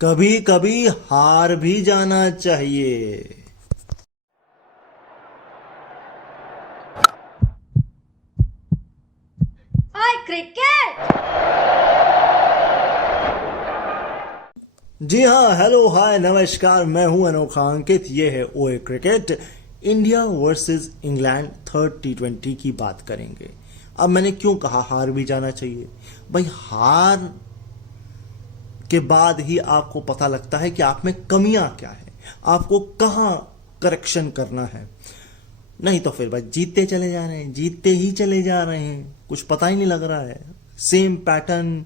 कभी कभी हार भी जाना चाहिए। Hi, cricket! जी हाँ, हेलो, हाय, नमस्कार। मैं हूं अनोखा अंकित। ये है ओए cricket. India versus England third T20 की बात करेंगे। अब मैंने क्यों कहा हार भी जाना चाहिए? भाई, हार के बाद ही आपको पता लगता है कि आप में कमियां क्या है, आपको कहाँ करेक्शन करना है। नहीं तो फिर भाई जीतते चले जा रहे हैं, जीतते ही चले जा रहे हैं, कुछ पता ही नहीं लग रहा है। Same pattern,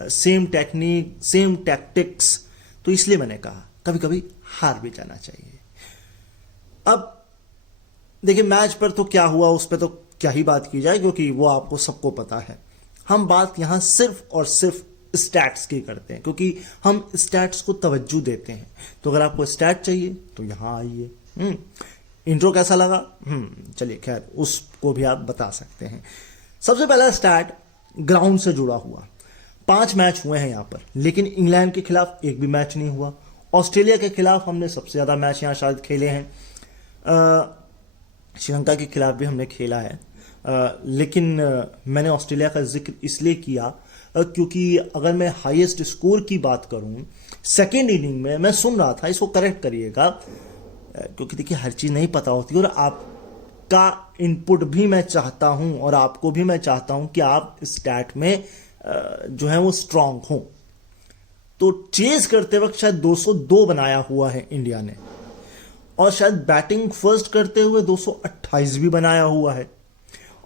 same technique, same tactics. तो इसलिए मैंने कहा कभी कभी हार भी जाना चाहिए। अब देखिए, मैच पर तो क्या हुआ उस पर तो क्या ही बात की जाए, क्योंकि वो आपको सबको पता है। हम बात यहां सिर्फ और सिर्फ स्टैट्स की करते हैं, क्योंकि हम स्टैट्स को तवज्जो देते हैं। तो अगर आपको स्टैट चाहिए तो यहां आइए। इंट्रो कैसा लगा? चलिए, खैर उसको भी आप बता सकते हैं। सबसे पहला स्टैट ग्राउंड से जुड़ा हुआ। 5 मैच हुए हैं यहां पर, लेकिन इंग्लैंड के खिलाफ एक भी मैच नहीं हुआ। ऑस्ट्रेलिया के खिलाफ हमने सबसे ज्यादा मैच यहां शायद खेले हैं। श्रीलंका के खिलाफ भी हमने खेला है। लेकिन मैंने ऑस्ट्रेलिया का जिक्र इसलिए किया क्योंकि अगर मैं हाईएस्ट स्कोर की बात करूं सेकेंड इनिंग में, मैं सुन रहा था, इसको करेक्ट करिएगा, क्योंकि देखिए हर चीज़ नहीं पता होती और आपका इनपुट भी मैं चाहता हूं और आपको भी मैं चाहता हूं कि आप स्टैट में जो है वो स्ट्रांग हो। तो चेज करते वक्त शायद 202 बनाया हुआ है इंडिया ने, और शायद बैटिंग फर्स्ट करते हुए 228 भी बनाया हुआ है।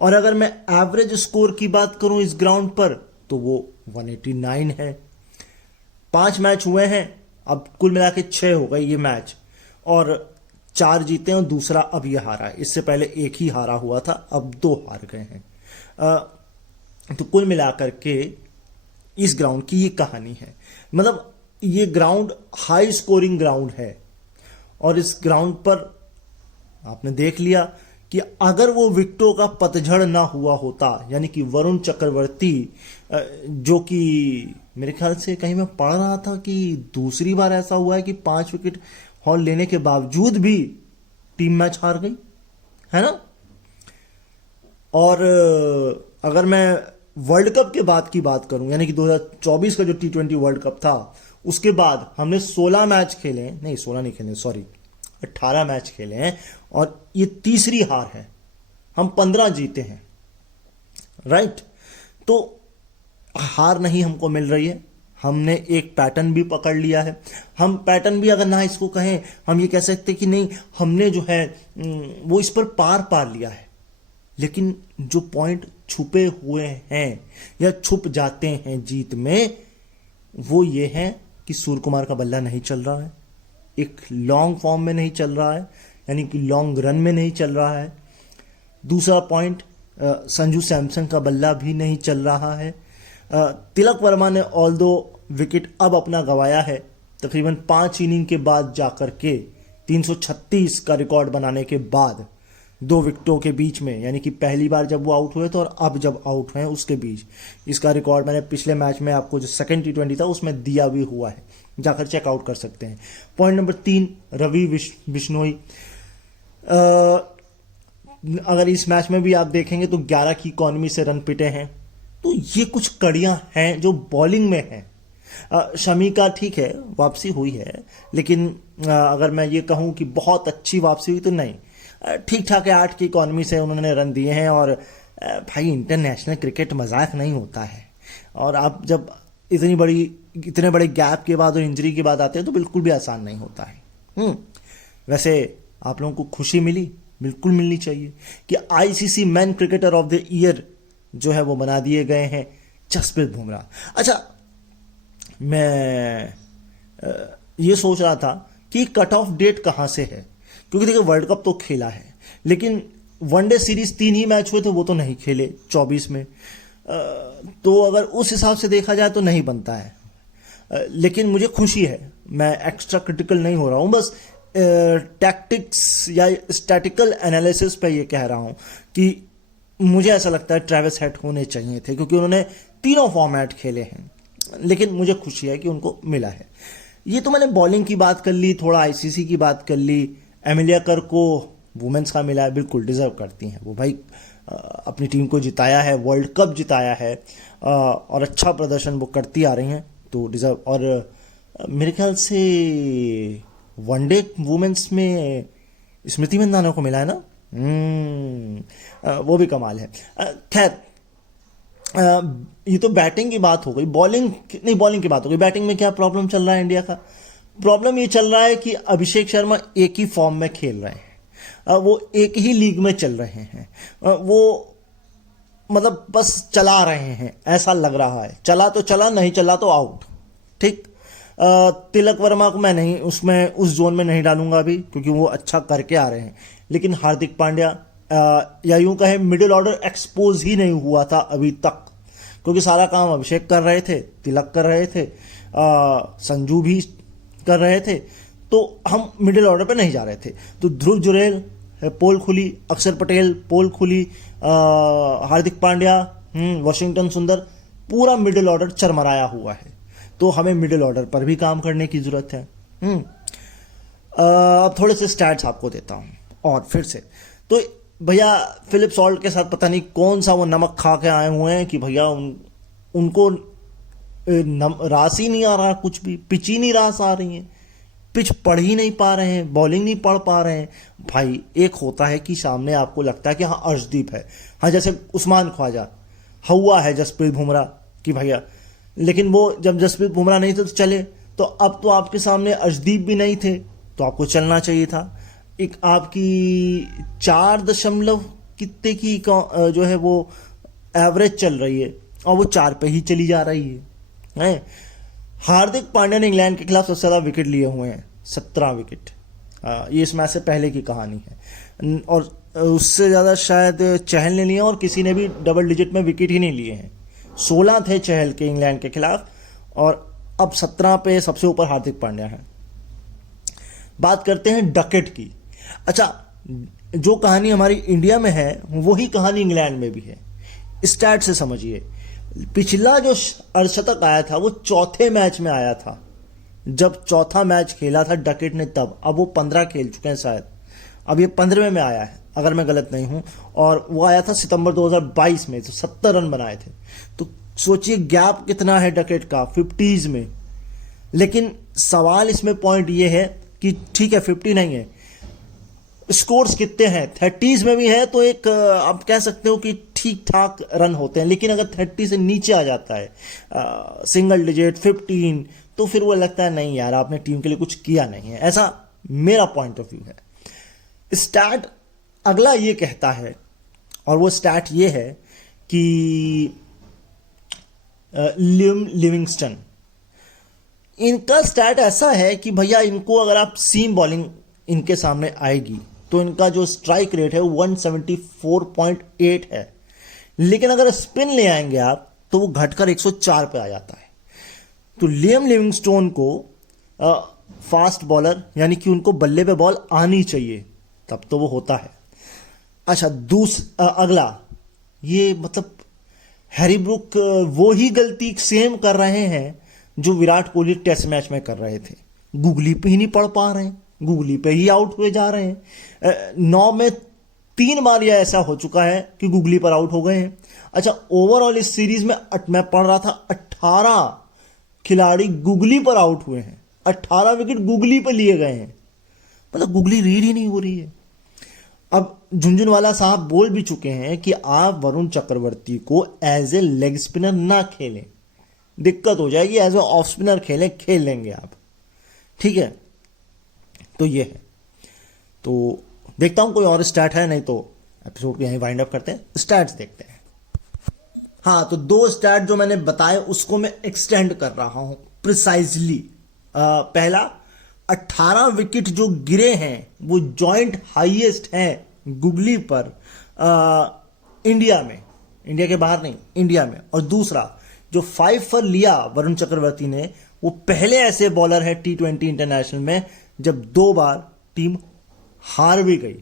और अगर मैं एवरेज स्कोर की बात करूं इस ग्राउंड पर तो वो 189 है। 5 मैच हुए हैं, अब कुल मिला के 6 हो गए ये मैच, और 4 जीते हैं और दूसरा अब ये हारा है। इससे पहले एक ही हारा हुआ था, अब 2 हार गए हैं। तो कुल मिलाकर के इस ग्राउंड की ये कहानी है। मतलब ये ग्राउंड हाई स्कोरिंग ग्राउंड है, और इस ग्राउंड पर आपने देख लिया कि अगर वो विकेटों का पतझड़ ना हुआ होता, यानी कि वरुण चक्रवर्ती, जो कि मेरे ख्याल से कहीं मैं पढ़ रहा था कि दूसरी बार ऐसा हुआ है कि 5 विकेट हॉल लेने के बावजूद भी टीम मैच हार गई है ना। और अगर मैं वर्ल्ड कप के बाद की बात करूं, यानी कि 2024 का जो T20 वर्ल्ड कप था, उसके बाद हमने 16 मैच खेले हैं, नहीं 16 नहीं खेले, सॉरी 18 मैच खेले हैं, और ये तीसरी हार है। हम 15 जीते हैं, राइट। तो हार नहीं हमको मिल रही है, हमने एक पैटर्न भी पकड़ लिया है। हम पैटर्न भी अगर ना इसको कहें, हम ये कह सकते कि नहीं, हमने जो है वो इस पर पार पा लिया है। लेकिन जो पॉइंट छुपे हुए हैं या छुप जाते हैं जीत में, वो ये है कि सूर्य कुमार का बल्ला नहीं चल रहा है, एक लॉन्ग फॉर्म में नहीं चल रहा है, यानी कि लॉन्ग रन में नहीं चल रहा है। दूसरा पॉइंट, संजू सैमसन का बल्ला भी नहीं चल रहा है। तिलक वर्मा ने ऑल दो विकेट अब अपना गंवाया है, तकरीबन 5 इनिंग के बाद जाकर के 336 का रिकॉर्ड बनाने के बाद, 2 विकेटों के बीच में, यानी कि पहली बार जब वो आउट हुए थे और अब जब आउट हुए हैं उसके बीच। इसका रिकॉर्ड मैंने पिछले मैच में आपको जो सेकंड T20 था उसमें दिया भी हुआ है, जाकर चेकआउट कर सकते हैं। Point number 3, Ravi Bishnoi. अगर इस मैच में भी आप देखेंगे तो 11 की इकॉनमी से रन पिटे हैं। तो ये कुछ कड़ियां हैं जो बॉलिंग में हैं। शमी का ठीक है, वापसी हुई है, लेकिन अगर मैं ये कहूं कि बहुत अच्छी वापसी हुई तो नहीं, ठीक ठाक है। 8 की इकॉनमी से उन्होंने रन दिए हैं, और भाई इंटरनेशनल क्रिकेट मजाक नहीं होता है। और आप जब इतने बड़े गैप के बाद और इंजरी के बाद आते हैं तो बिल्कुल भी आसान नहीं होता है। वैसे आप लोगों को खुशी मिली, बिल्कुल मिलनी चाहिए कि ICC man cricketer of the year जो है वो बना दिए गए हैं जसप्रीत बुमराह। अच्छा, मैं ये सोच रहा था कि कट ऑफ डेट कहां से है, क्योंकि देखिए वर्ल्ड कप तो खेला है, लेकिन वनडे सीरीज 3 ही मैच हुए थे, वो तो नहीं खेले 24 में। तो अगर उस हिसाब से देखा जाए तो नहीं बनता है। लेकिन मुझे खुशी है, मैं एक्स्ट्रा क्रिटिकल नहीं हो रहा हूं, बस टैक्टिक्स या स्टैटिकल एनालिसिस पे ये कह रहा हूं कि मुझे ऐसा लगता है ट्रेविस हेड होने चाहिए थे, क्योंकि उन्होंने तीनों फॉर्मेट खेले हैं। लेकिन मुझे खुशी है कि उनको मिला है। ये तो मैंने बॉलिंग की बात कर ली, थोड़ा आईसीसी की बात कर ली। एमिलिया कर को वुमेन्स का मिला है, बिल्कुल डिजर्व करती हैं वो भाई। अपनी टीम को जिताया है, वर्ल्ड कप जिताया है, और अच्छा प्रदर्शन वो करती आ रही हैं, तो डिजर्व। और मेरे ख्याल से वनडे वुमेन्स में स्मृति मंदाना को मिला है ना। वो भी कमाल है। खैर, ये तो बैटिंग की बात हो गई, बॉलिंग नहीं, बॉलिंग की बात हो गई। बैटिंग में क्या प्रॉब्लम चल रहा है इंडिया का? प्रॉब्लम ये चल रहा है कि अभिषेक शर्मा एक ही फॉर्म में खेल रहे हैं, वो एक ही लीग में चल रहे हैं, वो मतलब बस चला रहे हैं, ऐसा लग रहा है। चला तो चला, नहीं चला तो आउट। ठीक। तिलक वर्मा को मैं नहीं उसमें उस जोन में नहीं डालूंगा अभी, क्योंकि वो अच्छा करके आ रहे हैं। लेकिन हार्दिक पांड्या, या यूं कहे मिडिल ऑर्डर एक्सपोज ही नहीं हुआ था अभी तक, क्योंकि सारा काम अभिषेक कर रहे थे, तिलक कर रहे थे, संजू भी कर रहे थे, तो हम मिडिल ऑर्डर पे नहीं जा रहे थे। तो ध्रुव जुरेल, पोल खुली, अक्षर पटेल, पोल खुली, हार्दिक पांड्या, वॉशिंगटन सुंदर, पूरा मिडिल ऑर्डर चरमराया हुआ है। तो हमें मिडिल ऑर्डर पर भी काम करने की जरूरत है। अब थोड़े से स्टैट्स आपको देता हूं और फिर से। तो भैया फिलिप सॉल्ट के साथ पता नहीं कौन सा वो नमक खा के आए हुए हैं कि भैया उनको रास ही नहीं आ रहा, कुछ भी पिच ही नहीं रास आ रही है, पिच पढ़ ही नहीं पा रहे हैं, बॉलिंग नहीं पढ़ पा रहे हैं। भाई एक होता है कि सामने आपको लगता है कि हाँ अर्शदीप है, हाँ जैसे उस्मान ख्वाजा, हुआ है जसप्रीत बुमराह कि भैया, लेकिन वो जब जसप्रीत बुमराह नहीं थे तो चले। तो अब तो आपके सामने अर्शदीप भी नहीं थे, तो आपको चलना चाहिए था। एक आपकी 4 कितने की जो है वो एवरेज चल रही है, और वो 4 पे ही चली जा रही है। हार्दिक पांड्या ने इंग्लैंड के खिलाफ सबसे ज्यादा विकेट लिए हुए हैं, 17 विकेट। ये इस मैच से पहले की कहानी है, और उससे ज्यादा शायद चहल ने लिए, और किसी ने भी डबल डिजिट में विकेट ही नहीं लिए हैं। 16 थे चहल के इंग्लैंड के खिलाफ, और अब 17 पे सबसे ऊपर हार्दिक पांड्या है। बात करते हैं डकेट की। अच्छा, जो कहानी हमारी इंडिया में है वही कहानी इंग्लैंड में भी है। स्टैट से समझिए, पिछला जो अर्धशतक आया था वो चौथे मैच में आया था, जब चौथा मैच खेला था डकेट ने तब। अब वो 15 खेल चुके हैं शायद, अब ये 15वें में आया है अगर मैं गलत नहीं हूं, और वो आया था सितंबर 2022 में, तो 70 रन बनाए थे। तो सोचिए गैप कितना है डकेट का, 50s में। लेकिन सवाल इसमें पॉइंट ये है कि ठीक है 50 नहीं है, स्कोर्स कितने हैं, 30s में भी है, तो एक आप कह सकते हो कि ठीक ठाक रन होते हैं। लेकिन अगर 30 से नीचे आ जाता है, सिंगल डिजिट 15, तो फिर वो लगता है नहीं यार आपने टीम के लिए कुछ किया नहीं है। ऐसा मेरा पॉइंट ऑफ व्यू है। स्टैट अगला ये कहता है, और वो स्टैट ये है कि लिविंगस्टन, इनका स्टैट ऐसा है कि भैया इनको अगर आप सीम बॉलिंग इनके सामने आएगी तो इनका जो स्ट्राइक रेट है 174.8 है। लेकिन अगर स्पिन ले आएंगे आप तो वो घटकर 104 पे आ जाता है। तो लियम लिविंगस्टोन को फास्ट बॉलर, यानी कि उनको बल्ले पे बॉल आनी चाहिए, तब तो वो होता है। अच्छा, अगला ये मतलब हैरी ब्रुक वो ही गलती सेम कर रहे हैं जो विराट कोहली टेस्ट मैच में कर रहे थे। गूगली पे ही नहीं पढ़ पा रहे हैं, गूगली पे ही आउट हुए जा रहे हैं। 9 में 3 बार यह ऐसा हो चुका है कि गूगली पर आउट हो गए हैं। अच्छा, ओवरऑल इस सीरीज में मैं पढ़ रहा था 18 खिलाड़ी गूगली पर आउट हुए हैं, 18 विकेट गूगली पर लिए गए हैं। मतलब गूगली रीड ही नहीं हो रही है। अब झुंझुनवाला साहब बोल भी चुके हैं कि आप वरुण चक्रवर्ती को एज ए लेग स्पिनर ना खेलें, दिक्कत हो जाएगी, एज ए ऑफ स्पिनर खेल लेंगे आप, ठीक है। तो ये है। तो देखता हूं कोई और स्टैट है, नहीं तो एपिसोड को यहीं वाइंड अप करते हैं, स्टैट्स देखते हैं। हाँ, तो 2 स्टैट जो मैंने बताए उसको मैं एक्सटेंड कर रहा हूं प्रिसाइजली। पहला, 18 विकेट जो गिरे हैं वो जॉइंट हाईएस्ट हैं गूगली पर इंडिया में, इंडिया के बाहर नहीं, इंडिया में। और दूसरा, जो 5 पर लिया वरुण चक्रवर्ती ने, वो पहले ऐसे बॉलर है T20 इंटरनेशनल में जब 2 बार टीम हार भी गई।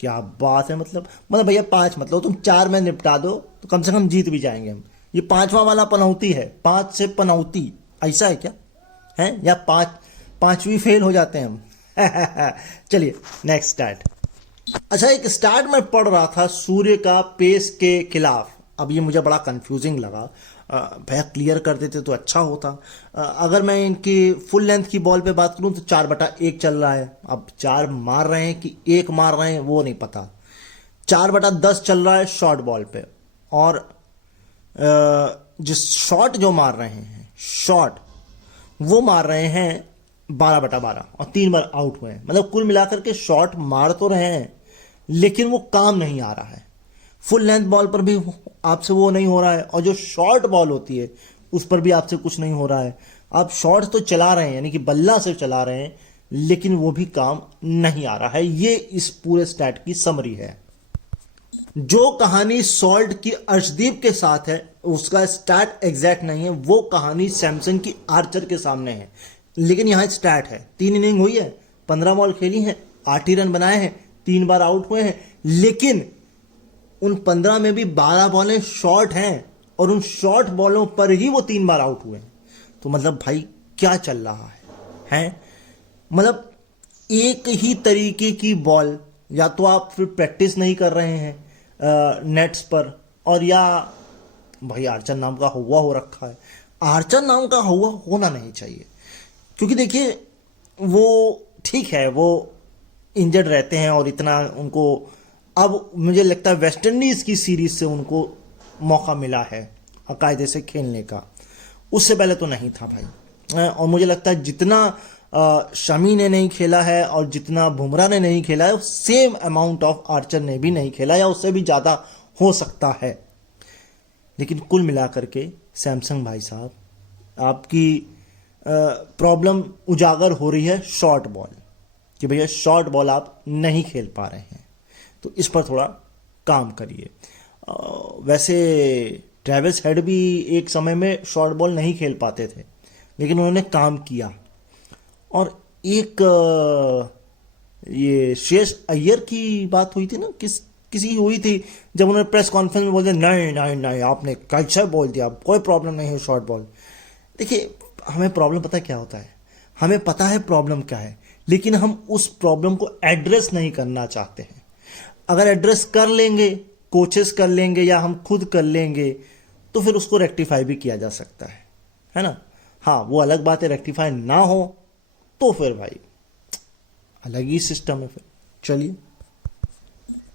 क्या बात है, मतलब भैया 5 मतलब तुम 4 में निपटा दो तो कम से कम जीत भी जाएंगे हम। ये 5वां वाला पनौती है, 5 से पनौती, ऐसा है क्या है? या 5 5वीं फेल हो जाते हैं हम। चलिए नेक्स्ट स्टार्ट। अच्छा, एक स्टार्ट में पढ़ रहा था सूर्य का पेस के खिलाफ। अब ये मुझे बड़ा कंफ्यूजिंग लगा, भैया क्लियर कर देते तो अच्छा होता। अगर मैं इनकी फुल लेंथ की बॉल पे बात करूं तो 4/1 चल रहा है। अब 4 मार रहे हैं कि 1 मार रहे हैं वो नहीं पता। 4/10 चल रहा है शॉर्ट बॉल पे, और जिस शॉट जो मार रहे हैं शॉट वो मार रहे हैं 12/12 और 3 बार आउट हुए हैं। मतलब कुल मिलाकर के शॉट मार तो रहे हैं लेकिन वो काम नहीं आ रहा है। फुल लेंथ बॉल पर भी आपसे वो नहीं हो रहा है, और जो शॉर्ट बॉल होती है उस पर भी आपसे कुछ नहीं हो रहा है। आप शॉट तो चला रहे हैं, यानी कि बल्ला से चला रहे हैं, लेकिन वो भी काम नहीं आ रहा है। ये इस पूरे स्टैट की समरी है। जो कहानी सॉल्ट की अर्शदीप के साथ है उसका स्टैट एग्जैक्ट नहीं है, वो कहानी सैमसंग की आर्चर के सामने है। लेकिन यहां स्टैट है, 3 इनिंग हुई है, 15 बॉल खेली हैं, 8 ही रन बनाए हैं, 3 बार आउट हुए हैं, लेकिन उन 15 में भी 12 बॉलें शॉर्ट हैं, और उन शॉर्ट बॉलों पर ही वो 3 बार आउट हुए हैं। तो मतलब भाई क्या चल रहा है? मतलब एक ही तरीके की बॉल, या तो आप फिर प्रैक्टिस नहीं कर रहे हैं नेट्स पर, और या भाई आर्चर नाम का हुआ हो रखा है। आर्चर नाम का हुआ होना नहीं चाहिए, क्योंकि देखिए वो ठीक है, वो इंजर्ड रहते हैं और इतना उनको, अब मुझे लगता है वेस्ट इंडीज की सीरीज से उनको मौका मिला है कायदे से खेलने का, उससे पहले तो नहीं था भाई। और मुझे लगता है जितना शमी ने नहीं खेला है और जितना बुमराह ने नहीं खेला है, सेम अमाउंट ऑफ आर्चर ने भी नहीं खेला, या उससे भी ज़्यादा हो सकता है। लेकिन कुल मिलाकर के सैमसंग भाई साहब, आपकी प्रॉब्लम उजागर हो रही है शॉर्ट बॉल, कि भैया शॉर्ट बॉल आप नहीं खेल पा रहे हैं, तो इस पर थोड़ा काम करिए। वैसे ट्रेविस हेड भी एक समय में शॉर्ट बॉल नहीं खेल पाते थे, लेकिन उन्होंने काम किया। और एक ये शेष अय्यर की बात हुई थी ना, किसी हुई थी, जब उन्होंने प्रेस कॉन्फ्रेंस में बोलते नहीं नहीं नहीं आपने कैसा बोल दिया, कोई प्रॉब्लम नहीं है शॉर्ट बॉल। देखिए हमें प्रॉब्लम पता क्या होता है, हमें पता है प्रॉब्लम क्या है, लेकिन हम उस प्रॉब्लम को एड्रेस नहीं करना चाहते हैं। अगर एड्रेस कर लेंगे, कोचेस कर लेंगे या हम खुद कर लेंगे, तो फिर उसको रेक्टिफाई भी किया जा सकता है ना। हाँ, वो अलग बात है, रेक्टिफाई ना हो तो फिर भाई अलग ही सिस्टम है फिर। चलिए,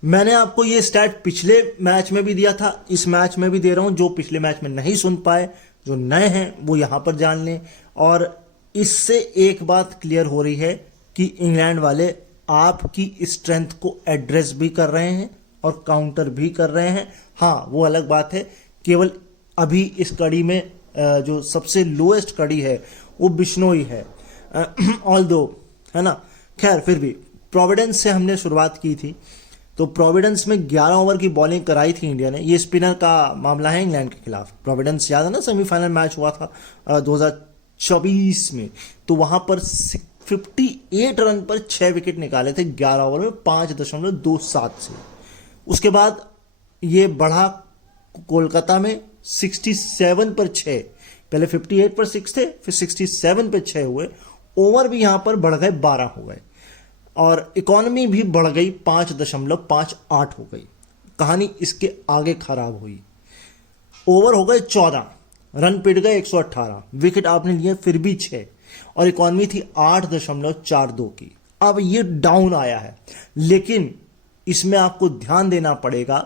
मैंने आपको ये स्टैट पिछले मैच में भी दिया था, इस मैच में भी दे रहा हूं। जो पिछले मैच में नहीं सुन पाए, जो नए हैं, वो यहां पर जान लें। और इससे एक बात क्लियर हो रही है कि इंग्लैंड वाले आपकी स्ट्रेंथ को एड्रेस भी कर रहे हैं और काउंटर भी कर रहे हैं। हाँ, वो अलग बात है, केवल अभी इस कड़ी में जो सबसे लोएस्ट कड़ी है वो बिश्नोई है, ऑल दो, है ना। खैर, फिर भी प्रोविडेंस से हमने शुरुआत की थी, तो प्रोविडेंस में 11 ओवर की बॉलिंग कराई थी इंडिया ने। ये स्पिनर का मामला है इंग्लैंड के खिलाफ। प्रोविडेंस याद है ना, सेमीफाइनल मैच हुआ था 2024 में, तो वहां पर 58 रन पर 6 विकेट निकाले थे 11 ओवर में 5.27 से। उसके बाद ये बढ़ा कोलकाता में 67 पर 6, पहले 58 पर 6 थे, फिर 67 पर 6 हुए। ओवर भी यहां पर बढ़ गए, 12 हो गए, और इकोनॉमी भी बढ़ गई, 5.58 हो गई। कहानी इसके आगे खराब हुई। ओवर हो गए 14, रन पिट गए 118, विकेट आपने लिए फिर भी 6, और इकोनॉमी थी 8.42 की। अब ये डाउन आया है, लेकिन इसमें आपको ध्यान देना पड़ेगा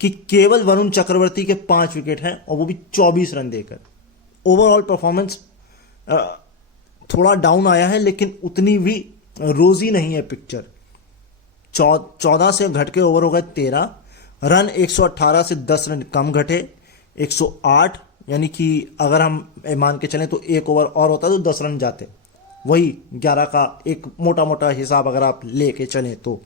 कि केवल वरुण चक्रवर्ती के 5 विकेट हैं, और वो भी 24 रन देकर। ओवरऑल परफॉर्मेंस थोड़ा डाउन आया है, लेकिन उतनी भी रोजी नहीं है पिक्चर। 14 से घट के ओवर हो गए 13, रन 118 से 10 रन कम घटे 108, यानी कि अगर हम मान के चलें तो एक ओवर और होता तो 10 रन जाते, वही 11 का एक मोटा मोटा हिसाब अगर आप लेके चलें तो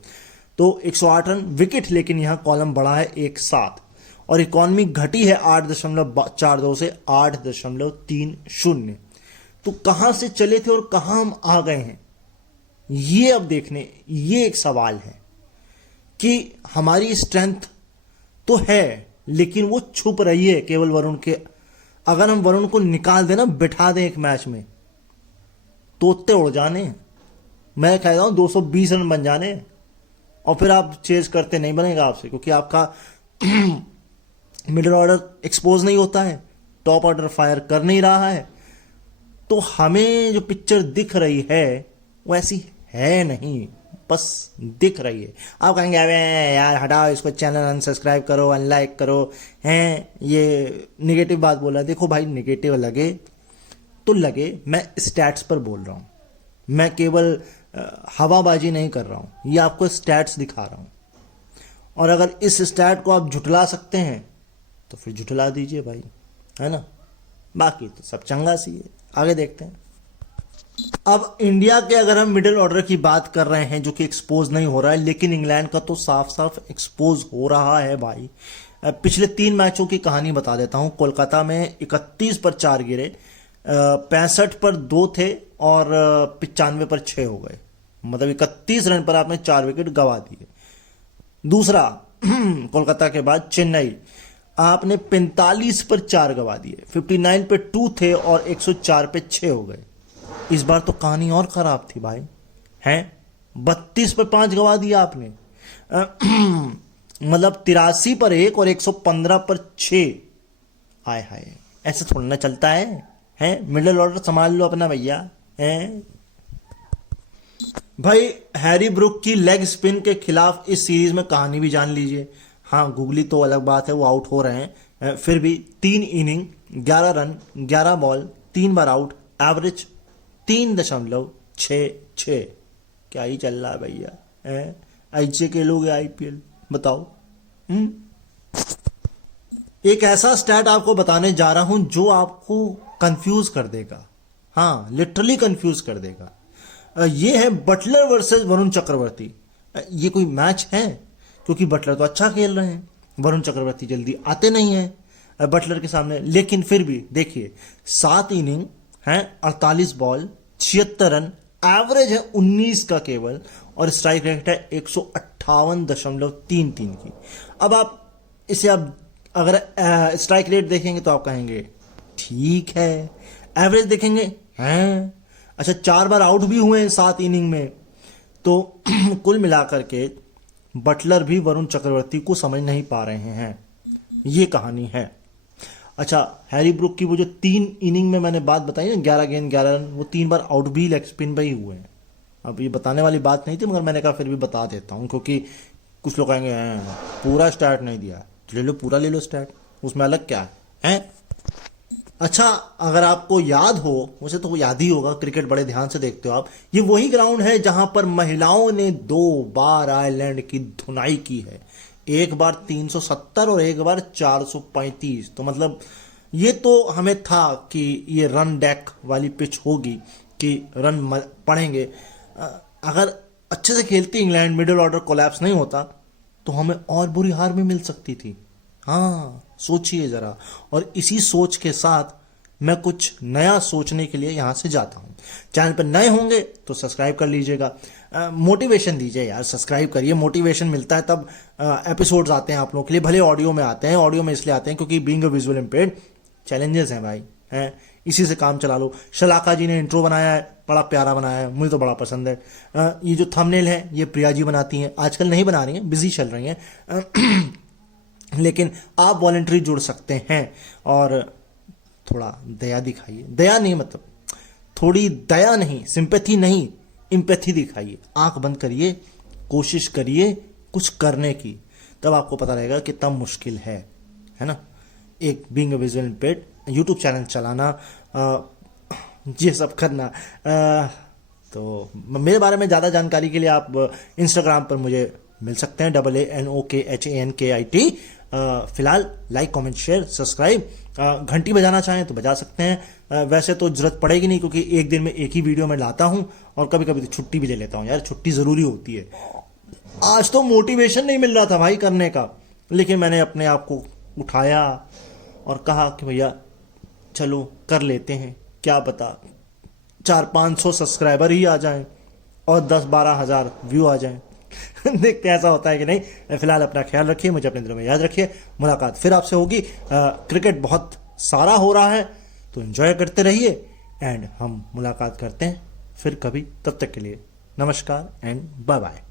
108 रन। विकेट लेकिन यहां कॉलम बढ़ा है 1-7, और इकॉनमी घटी है 8.42 से 8.30। तो कहां से चले थे और कहां हम आ गए हैं, ये अब देखने, ये एक सवाल है कि हमारी स्ट्रेंथ तो है, लेकिन वो छुप रही है केवल वरुण के। अगर हम वरुण को निकाल दें ना, बिठा दें एक मैच में, तोते उड़ जाने, मैं कहता हूँ 220 रन बन जाने, और फिर आप चेज करते नहीं बनेगा आपसे, क्योंकि आपका मिडिल ऑर्डर एक्सपोज नहीं होता है, टॉप ऑर्डर फायर कर नहीं रहा है। तो हमें जो पिक्चर दिख रही है वो ऐसी है नहीं, बस दिख रही है। आप कहेंगे अबे यार हटाओ इसको, चैनल अनसब्सक्राइब करो, अनलाइक करो, हैं ये निगेटिव बात बोला। देखो भाई, निगेटिव लगे तो लगे, मैं स्टैट्स पर बोल रहा हूँ, मैं केवल हवाबाजी नहीं कर रहा हूँ, ये आपको स्टैट्स दिखा रहा हूँ। और अगर इस स्टैट को आप झुठला सकते हैं तो फिर झुठला दीजिए भाई, है ना। बाकी तो सब चंगा सी है, आगे देखते हैं। अब इंडिया के अगर हम मिडिल ऑर्डर की बात कर रहे हैं जो कि एक्सपोज नहीं हो रहा है, लेकिन इंग्लैंड का तो साफ साफ एक्सपोज हो रहा है भाई। पिछले 3 मैचों की कहानी बता देता हूं। कोलकाता में 31 पर 4 गिरे, 65 पर 2 थे और 95 पर 6 हो गए, मतलब 31 रन पर आपने 4 विकेट गंवा दिए। दूसरा कोलकाता के बाद चेन्नई, आपने 45 पर 4 गंवा दिए, 59 पे 2 थे और 104 पे 6 हो गए। इस बार तो कहानी और खराब थी भाई, हैं 32 पर 5 गंवा दिया आपने, मतलब 83 पर 1 और 115 पर 6। आय हाय, ऐसे थोड़ा ना चलता है मिडिल ऑर्डर संभाल लो अपना भैया, हैं भाई। हैरी ब्रुक की लेग स्पिन के खिलाफ इस सीरीज में कहानी भी जान लीजिए। हाँ, गुगली तो अलग बात है, वो आउट हो रहे हैं, फिर भी 3 इनिंग 11 रन 11 बॉल 3 बार आउट, एवरेज 3.66। क्या ही चल रहा है भैया, ऐसे के लोग IPL बताओ। एक ऐसा स्टैट आपको बताने जा रहा हूं जो आपको कंफ्यूज कर देगा, हाँ लिटरली कंफ्यूज कर देगा। ये है बटलर वर्सेस वरुण चक्रवर्ती। ये कोई मैच है? क्योंकि बटलर तो अच्छा खेल रहे हैं, वरुण चक्रवर्ती जल्दी आते नहीं है बटलर के सामने। लेकिन फिर भी देखिए, 7 इनिंग हैं, 48 बॉल 76 रन, एवरेज है 19 का केवल, और स्ट्राइक रेट है 158.33 की। अब आप इसे अगर स्ट्राइक रेट देखेंगे तो आप कहेंगे ठीक है, एवरेज देखेंगे हैं, अच्छा 4 बार आउट भी हुए हैं 7 इनिंग में। तो कुल मिलाकर के बटलर भी वरुण चक्रवर्ती को समझ नहीं पा रहे हैं, ये कहानी है। अच्छा, हैरी ब्रुक की वो जो 3 इनिंग में मैंने बात बताई ना, 11 गेंद 11 रन, वो 3 बार आउट भी लेग स्पिन पे ही हुए हैं। अब ये बताने वाली बात नहीं थी, मगर मैंने कहा फिर भी बता देता हूँ, क्योंकि कुछ लोग कहेंगे पूरा स्टैट नहीं दिया, तो ले लो पूरा, ले लो स्टैट, उसमें अलग क्या है। अच्छा, अगर आपको याद हो, मुझे तो याद ही होगा, क्रिकेट बड़े ध्यान से देखते हो आप, ये वही ग्राउंड है जहां पर महिलाओं ने 2 बार आयरलैंड की धुनाई की है, एक बार 370 और एक बार 435। तो मतलब ये तो हमें था कि ये रन डेक वाली पिच होगी, कि रन पड़ेंगे। अगर अच्छे से खेलती इंग्लैंड, मिडिल ऑर्डर कोलैप्स नहीं होता, तो हमें और बुरी हार भी मिल सकती थी। हाँ, सोचिए जरा। और इसी सोच के साथ मैं कुछ नया सोचने के लिए यहां से जाता हूं। चैनल पर नए होंगे तो सब्सक्राइब कर लीजिएगा, मोटिवेशन दीजिए यार, सब्सक्राइब करिए, मोटिवेशन मिलता है तब एपिसोड्स आते हैं आप लोगों के लिए। भले ऑडियो में आते हैं, ऑडियो में इसलिए आते हैं क्योंकि being a visual impaired challenges हैं भाई, हैं, इसी से काम चला लो। शलाका जी ने इंट्रो बनाया है, बड़ा प्यारा बनाया है, मुझे तो बड़ा पसंद है। ये जो थंबनेल है ये प्रिया जी बनाती हैं, आजकल नहीं बना रही हैं, बिजी चल रही हैं, लेकिन आप वॉलंटरी जुड़ सकते हैं और थोड़ा दया दिखाइए। दया नहीं, मतलब थोड़ी दया नहीं, सिंपैथी नहीं, इम्पैथी दिखाइए। आंख बंद करिए, कोशिश करिए कुछ करने की, तब आपको पता रहेगा कितना मुश्किल है ना। एक being a visual impaired YouTube channel चलाना, ये सब करना। तो मेरे बारे में ज़्यादा जानकारी के लिए आप इंस्टाग्राम पर मुझे मिल सकते हैं, AANOKHANKIT। फिलहाल लाइक कमेंट शेयर सब्सक्राइब, घंटी बजाना चाहें तो बजा सकते हैं। वैसे तो जरूरत पड़ेगी नहीं, क्योंकि एक दिन में एक ही वीडियो में लाता हूं, और कभी कभी तो छुट्टी भी ले लेता हूं यार, छुट्टी ज़रूरी होती है। आज तो मोटिवेशन नहीं मिल रहा था भाई करने का, लेकिन मैंने अपने आप को उठाया और कहा कि भैया चलो कर लेते हैं, क्या पता 400-500 सब्सक्राइबर ही आ जाएं और 10-12 हज़ार व्यू आ जाएं। देखते हैं ऐसा होता है कि नहीं। फिलहाल अपना ख्याल रखिए, मुझे अपने दिलों में याद रखिए। मुलाकात फिर आपसे होगी। क्रिकेट बहुत सारा हो रहा है तो एंजॉय करते रहिए, एंड हम मुलाकात करते हैं फिर कभी, तब तक के लिए नमस्कार एंड बाय बाय।